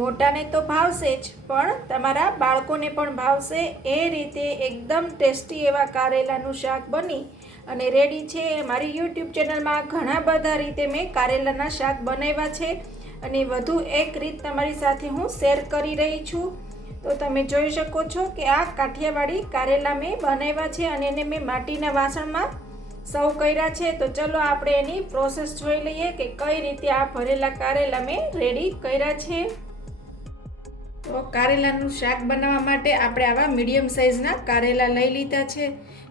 મોટાને તો ભાવશે જ, પણ તમારા બાળકોને પણ ભાવશે એ રીતે એકદમ ટેસ્ટી એવા કારેલાનું શાક બની અને રેડી છે. મારી યુટ્યુબ ચેનલમાં ઘણા બધા રીતે મેં કારેલાના શાક બનાવ્યા છે અને વધુ એક રીત તમારી સાથે હું શેર કરી રહી છું. તો તમે જોઈ શકો છો કે આ કાઠિયાવાડી કારેલા મેં બનાવ્યા છે અને એને મેં માટીના વાસણમાં સર્વ કર્યા છે. તો ચલો આપણે એની પ્રોસેસ જોઈ લઈએ કે કઈ રીતે આ ભરેલા કારેલા મેં રેડી કર્યા છે. તો કારેલાનું શાક બનાવવા માટે આપણે આવા મીડિયમ સાઇઝના કારેલા લઈ લીધા છે.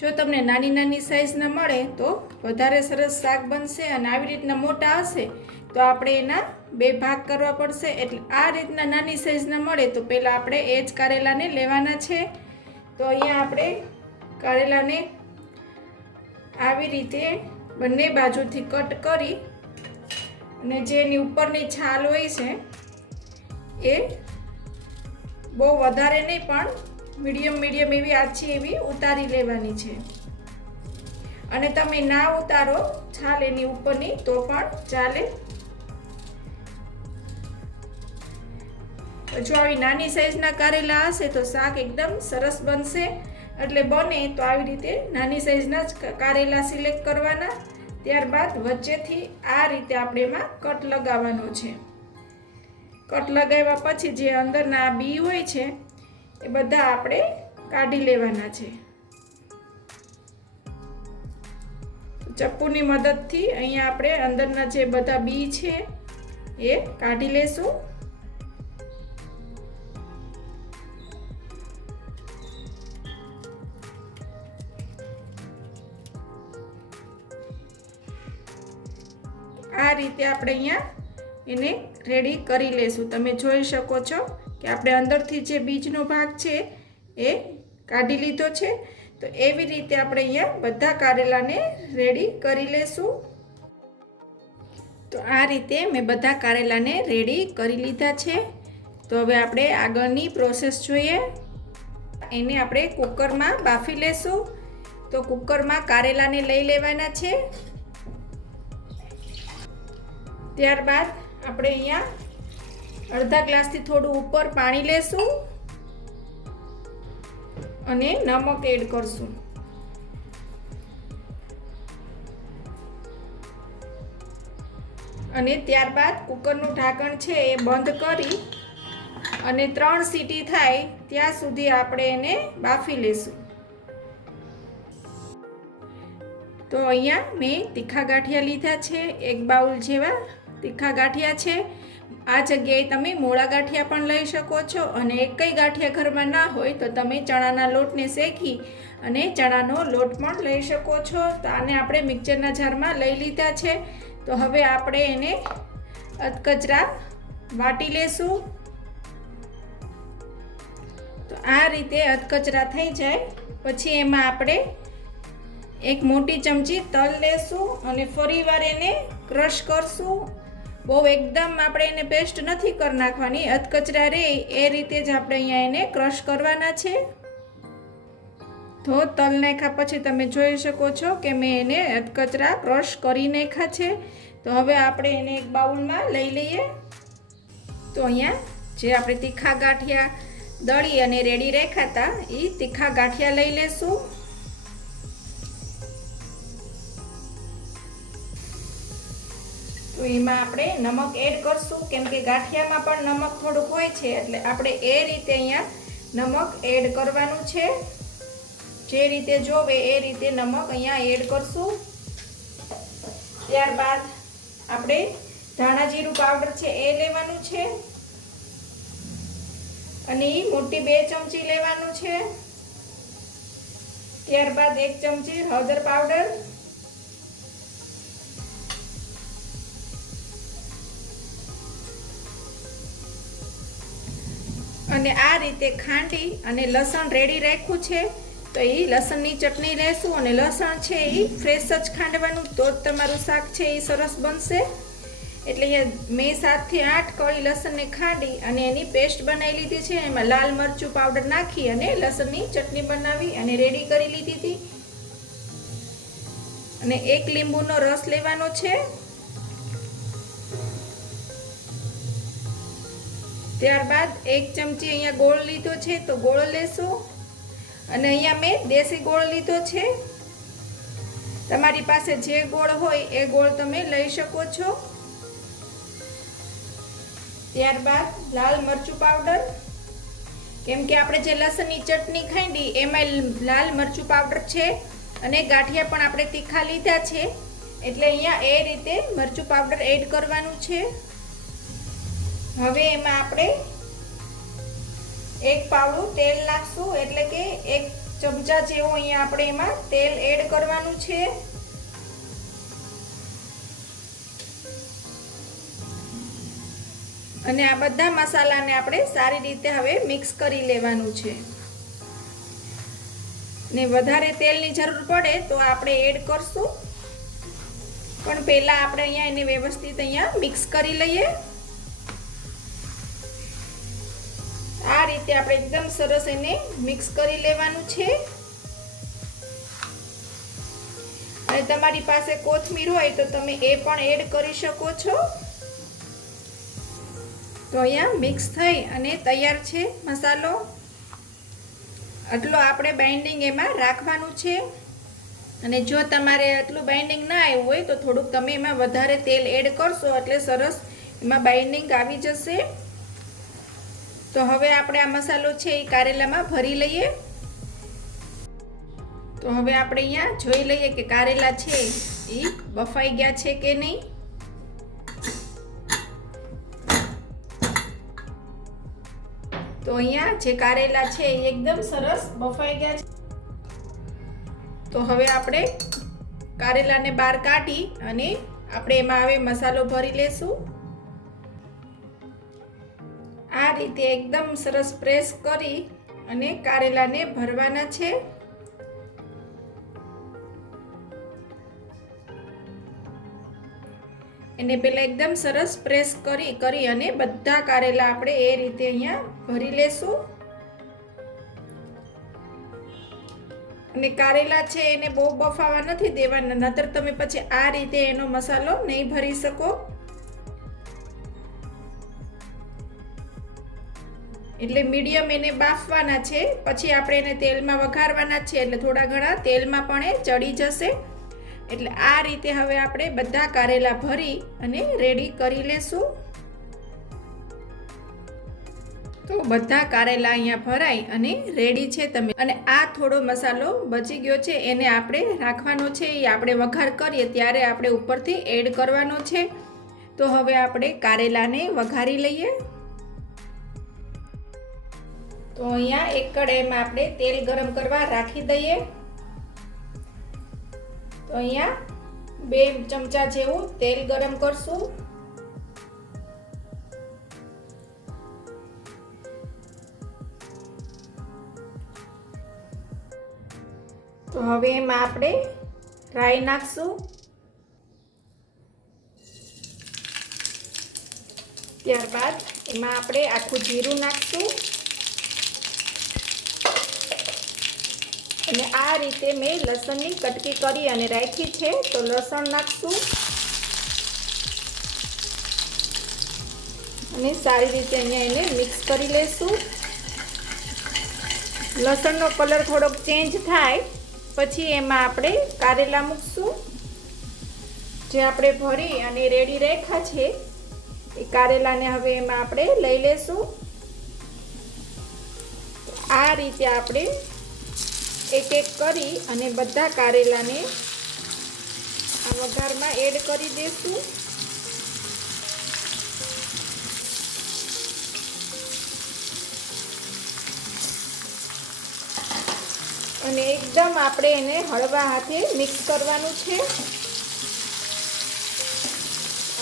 જો તમને નાની નાની સાઇઝના મળે તો વધારે સરસ શાક બનશે અને આવી રીતના મોટા હશે તો આપણે એના 2 ભાગ કરવા પડશે. એટલે આ રીતના નાની સાઇઝના મળે તો પહેલાં આપણે એ જ કારેલાને લેવાના છે. તો અહીંયા આપણે કારેલાને આવી રીતે બંને બાજુથી કટ કરી અને જે એની ઉપરની છાલ હોય છે એ બહુ વધારે નહીં પણ મીડિયમ એવી આછી એવી ઉતારી લેવાની છે. અને તમે ના ઉતારો છાલ એની ઉપરની તો પણ ચાલે. જો આવી નાની સાઈઝના કારેલા હશે તો શાક એકદમ સરસ બનશે. એટલે બને તો આવી રીતે નાની સાઈઝના જ કારેલા સિલેક્ટ કરવાના. ત્યારબાદ વચ્ચેથી આ રીતે આપણે એમાં કટ લગાવવાનો છે. કટ લગાવ્યા પછી જે અંદરના બી હોય છે એ બધા આપણે કાઢી લેવાના છે. ચપ્પુની મદદથી અહીંયા આપણે અંદરના જે બધા બી છે એ કાઢી લેશું. આ રીતે આપણે અહીંયા એને રેડી કરી લેશું. તમે જોઈ શકો છો કે આપણે અંદરથી જે બીજનો ભાગ છે એ કાઢી લીધો છે. તો એવી રીતે આપણે અહીંયા બધા કારેલાને રેડી કરી લેશું. તો આ રીતે મેં બધા કારેલાને રેડી કરી લીધા છે. તો હવે આપણે આગળની પ્રોસેસ જોઈએ. એને આપણે કુકરમાં બાફી લેશું. તો કુકરમાં કારેલાને લઈ લેવાના છે. ત્યારબાદ આપણે અહીંયા અડધા ગ્લાસથી થોડું ઉપર પાણી લેશું અને નમક એડ કરશું. અને ત્યારબાદ કુકરનું ઢાંકણ છે એ બંધ કરી અને 3 સીટી થાય ત્યાં સુધી આપણે એને બાફી લેશું. તો અહીંયા મેં તીખા ગાંઠિયા લીધા છે. 1 બાઉલ જેવા તીખા ગાંઠિયા છે. આ જગ્યાએ તમે મોળા ગાંઠિયા પણ લઈ શકો છો અને એકય ગાંઠિયા ઘરમાં ના હોય તો તમે ચણાના લોટને શેકી અને ચણાનો લોટ પણ લઈ શકો છો. તો આને આપણે મિક્સરના જારમાં લઈ લીધા છે. તો હવે આપણે એને અધકચરા વાટી લેશું. તો આ રીતે અધકચરા થઈ જાય પછી એમાં આપણે 1 મોટી ચમચી તલ લેશું અને ફરીવાર એને ક્રશ કરશું. બહુ એકદમ આપણે એને પેસ્ટ નથી કરી નાખવાની. અધકચરા રહે એ રીતે જ આપણે અહીંયા એને ક્રશ કરવાના છે. તો તલ નાખ્યા પછી તમે જોઈ શકો છો કે મેં એને અધકચરા ક્રશ કરી નાખ્યા છે. તો હવે આપણે એને એક બાઉલમાં લઈ લઈએ. તો અહીંયા જે આપણે તીખા ગાંઠિયા દળી અને રેડી રાખ્યા હતા એ તીખા ગાંઠિયા લઈ લેશું. તો એમાં આપણે નમક એડ કરશું કેમ કે ગાંઠિયામાં પણ નમક થોડુંક હોય છે. એટલે આપણે એ રીતે અહીંયા નમક એડ કરવાનું છે. જે રીતે જોવે એ રીતે નમક અહીંયા એડ કરશું. ત્યારબાદ આપણે ધાણા જીરું પાવડર છે એ લેવાનું છે અને એ મોટી 2 ચમચી લેવાનું છે. ત્યારબાદ 1 ચમચી હળદર પાવડર, અને આ રીતે ખાંડી અને લસણ રેડી રાખ્યું છે. તો એ લસણની ચટણી લેશું અને લસણ છે એ ફ્રેશ જ ખાંડવાનું તો જ તમારું શાક છે એ સરસ બનશે. એટલે મેં 7 થી 8 કળી લસણને ખાંડી અને એની પેસ્ટ બનાવી લીધી છે. એમાં લાલ મરચું પાવડર નાખી અને લસણની ચટણી બનાવી અને રેડી કરી લીધી હતી. અને 1 લીંબુનો રસ લેવાનો છે. ત્યારબાદ 1 ચમચી અહીંયા ગોળ લીધો છે તો ગોળ લેશું અને અહીંયા મેં દેશી ગોળ લીધો છે. તમારી પાસે જે ગોળ હોય એ ગોળ તમે લઈ શકો છો. ત્યારબાદ લાલ મરચું પાવડર, કેમ કે આપણે જે લસણની ચટણી ખાંડી એમાં લાલ મરચું પાવડર છે અને ગાંઠિયા પણ આપણે તીખા લીધા છે એટલે અહીંયા એ રીતે મરચું પાવડર એડ કરવાનું છે. હવે એમાં આપણે 1 પાવડું તેલ નાખશું એટલે કે 1 ચમચા જેવો અહીંયા આપણે એમાં તેલ એડ કરવાનું છે. અને આ બધા મસાલાને આપણે સારી રીતે હવે મિક્સ કરી લેવાનું છે. ને વધારે તેલની જરૂર પડે તો આપણે એડ કરશું, પણ પહેલા આપણે અહીંયા એને વ્યવસ્થિત અહીંયા મિક્સ કરી લઈએ. આ રીતે આપણે એકદમ સરસ એને મિક્સ કરી લેવાનું છે. અને તમારી પાસે કોથમીર હોય તો તમે એ પણ એડ કરી શકો છો. તો અહીંયા મિક્સ થઈ અને તૈયાર છે મસાલો. આટલો આપણે બાઇન્ડિંગ એમાં રાખવાનું છે. અને જો તમારે આટલું બાઇન્ડિંગ ના આવ્યું હોય તો થોડુંક તમે એમાં વધારે તેલ એડ કરશો એટલે સરસ એમાં બાઇન્ડિંગ આવી જશે. તો હવે આપણે આ મસાલો છે એ કારેલામાં ભરી લઈએ. તો હવે આપણે અહીંયા જોઈ લઈએ કે કારેલા છે એ બફાઈ ગયા છે કે નહીં. તો અહીંયા જે કારેલા છે એ એકદમ સરસ બફાઈ ગયા છે. તો હવે આપણે કારેલાને બહાર કાઢી અને આપણે એમાં હવે મસાલો ભરી લેશું. આ રીતે એકદમ સરસ પ્રેસ કરી અને કારેલાને ભરવાના છે. એને પહેલા એકદમ સરસ પ્રેસ કરી અને બધા કારેલા આપણે એ રીતે અહીંયા ભરી લેશું. અને કારેલા છે એને બહુ બફાવા નથી દેવાના, નહીતર તમે પછી આ રીતે એનો મસાલો નહીં ભરી શકો. એટલે મીડિયમ એને બાફવાના છે, પછી આપણે એને તેલમાં વઘારવાના છે એટલે થોડા ઘણા તેલમાં પણ એ ચડી જશે. એટલે આ રીતે હવે આપણે બધા કારેલા ભરી અને રેડી કરી લેશું. તો બધા કારેલા અહીંયા ભરાઈ અને રેડી છે. તમે અને આ થોડો મસાલો બચી ગયો છે એને આપણે રાખવાનો છે, એ આપણે વઘાર કરીએ ત્યારે આપણે ઉપરથી એડ કરવાનો છે. તો હવે આપણે કારેલાને વઘારી લઈએ. તો અહીંયા એક કઢાઈમાં આપણે તેલ ગરમ કરવા રાખી દઈએ. તો અહીંયા 2 ચમચા જેવું તેલ ગરમ કરશું. તો હવે એમાં આપણે રાઈ નાખશું. ત્યારબાદ એમાં આપણે આખું જીરું નાખશું. અને આ રીતે મેં લસણની કટકી કરી અને રાખી છે તો લસણ નાખશું. અને સારી રીતે અહીંયા એને મિક્સ કરી લઈશું. લસણનો કલર થોડોક ચેન્જ થાય પછી એમાં આપણે કારેલા મૂકશું. જે આપણે ભરી અને રેડી રાખ્યા છે એ કારેલાને હવે એમાં આપણે લઈ લેશું. આ રીતે આપણે એક એક કરી અને બધા કારેલાને આ વઘારમાં એડ કરી દઈશું. અને એકદમ આપણે એને હળવા હાથે મિક્સ કરવાનું છે.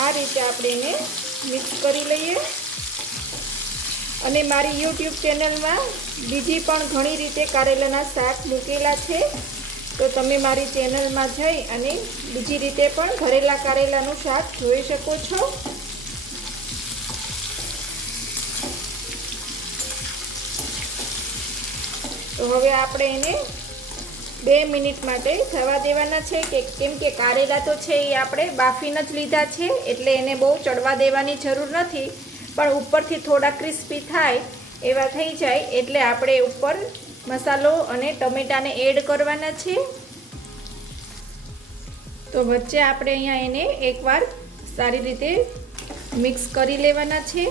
આ રીતે આપણે એને મિક્સ કરી લઈએ. અને મારી YouTube ચેનલમાં બીજી પણ ઘણી રીતે કારેલાના શાક મૂકેલા છે, તો તમે મારી ચેનલમાં જઈ અને બીજી રીતે પણ ભરેલા કારેલાનું શાક જોઈ શકો છો. તો હવે આપણે એને 2 મિનિટ માટે થવા દેવાના છે, કેમ કે કારેલા તો છે એ આપણે બાફીને જ લીધા છે એટલે એને બહુ ચડવા દેવાની જરૂર નથી. પણ ઉપરથી થોડા ક્રિસ્પી થાય એવા થઈ જાય એટલે આપણે ઉપર મસાલો અને ટમેટાને એડ કરવાના છે. તો વચ્ચે આપણે અહીંયા એને એકવાર સારી રીતે મિક્સ કરી લેવાના છે.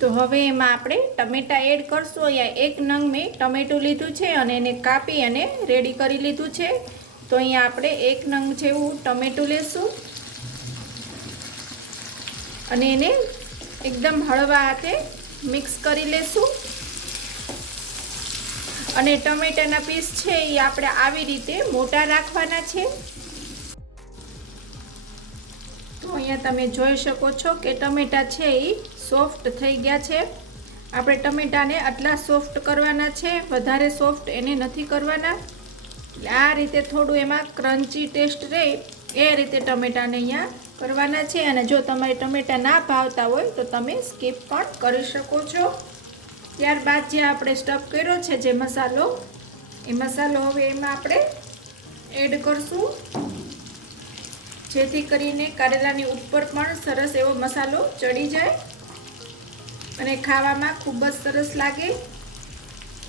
તો હવે એમાં આપણે ટમેટા એડ કરશું. અહીંયા એક નંગ મેં ટમેટું લીધું છે અને એને કાપી અને રેડી કરી લીધું છે. તો અહીંયા આપણે એક નંગ જેવું ટમેટું લેશું અને એને એકદમ હળવા હાથે મિક્સ કરી લેશું. અને ટમેટાના પીસ છે એ આપણે આવી રીતે મોટા રાખવાના છે. તો અહીંયા તમે જોઈ શકો છો કે ટમેટા છે એ સોફ્ટ થઈ ગયા છે. આપણે ટમેટાને આટલા સોફ્ટ કરવાના છે, વધારે સોફ્ટ એને નથી કરવાના. એટલે આ રીતે થોડું એમાં ક્રન્ચી ટેસ્ટ રહે એ રીતે ટમેટાને અહીંયા કરવાના છે. અને જો તમારે ટમેટા ના ભાવતા હોય તો તમે સ્કીપ પણ કરી શકો છો. ત્યારબાદ જે આપણે સ્ટફ કર્યો છે જે મસાલો, એ મસાલો હવે એમાં આપણે એડ કરશું, જેથી કરીને કારેલાની ઉપર પણ સરસ એવો મસાલો ચડી જાય અને ખાવામાં ખૂબ જ સરસ લાગે.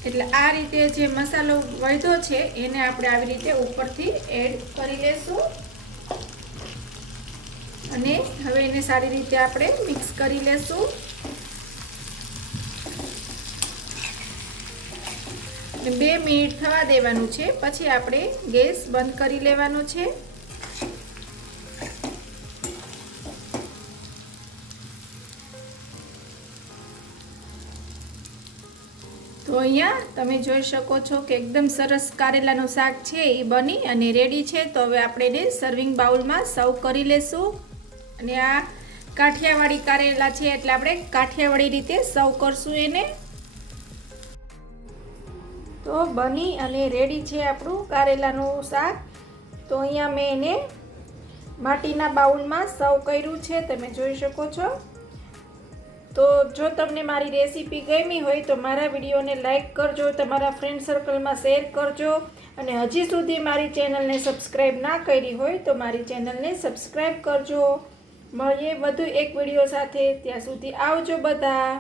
એટલે આ રીતે જે મસાલો વધ્યો છે એને આપણે આવી રીતે ઉપરથી એડ કરી લેશું અને હવે એને સારી રીતે આપણે મિક્સ કરી લેશું. 2 મિનિટ થવા દેવાનું છે, પછી આપણે ગેસ બંધ કરી લેવાનો છે. તો અહીંયા તમે જોઈ શકો છો કે એકદમ સરસ કારેલાનું શાક છે એ બની અને રેડી છે. તો હવે આપણે એને સર્વિંગ બાઉલમાં સર્વ કરી લેશું. અને આ કાઠિયાવાડી કારેલા છે એટલે આપણે કાઠિયાવાડી રીતે સર્વ કરશું એને. તો બની અને રેડી છે આપણું કારેલાનું શાક. તો અહીંયા મેં એને માટીના બાઉલમાં સર્વ કર્યું છે, તમે જોઈ શકો છો. તો જો તમને મારી રેસીપી ગમી હોય તો મારા વિડીયોને લાઈક કરજો, તમારા ફ્રેન્ડ સર્કલમાં શેર કરજો અને હજી સુધી મારી ચેનલને સબસ્ક્રાઈબ ના કરી હોય તો મારી ચેનલને સબસ્ક્રાઈબ કરજો. મળીએ વધુ એક વિડીયો સાથે, ત્યાં સુધી આવજો બધા.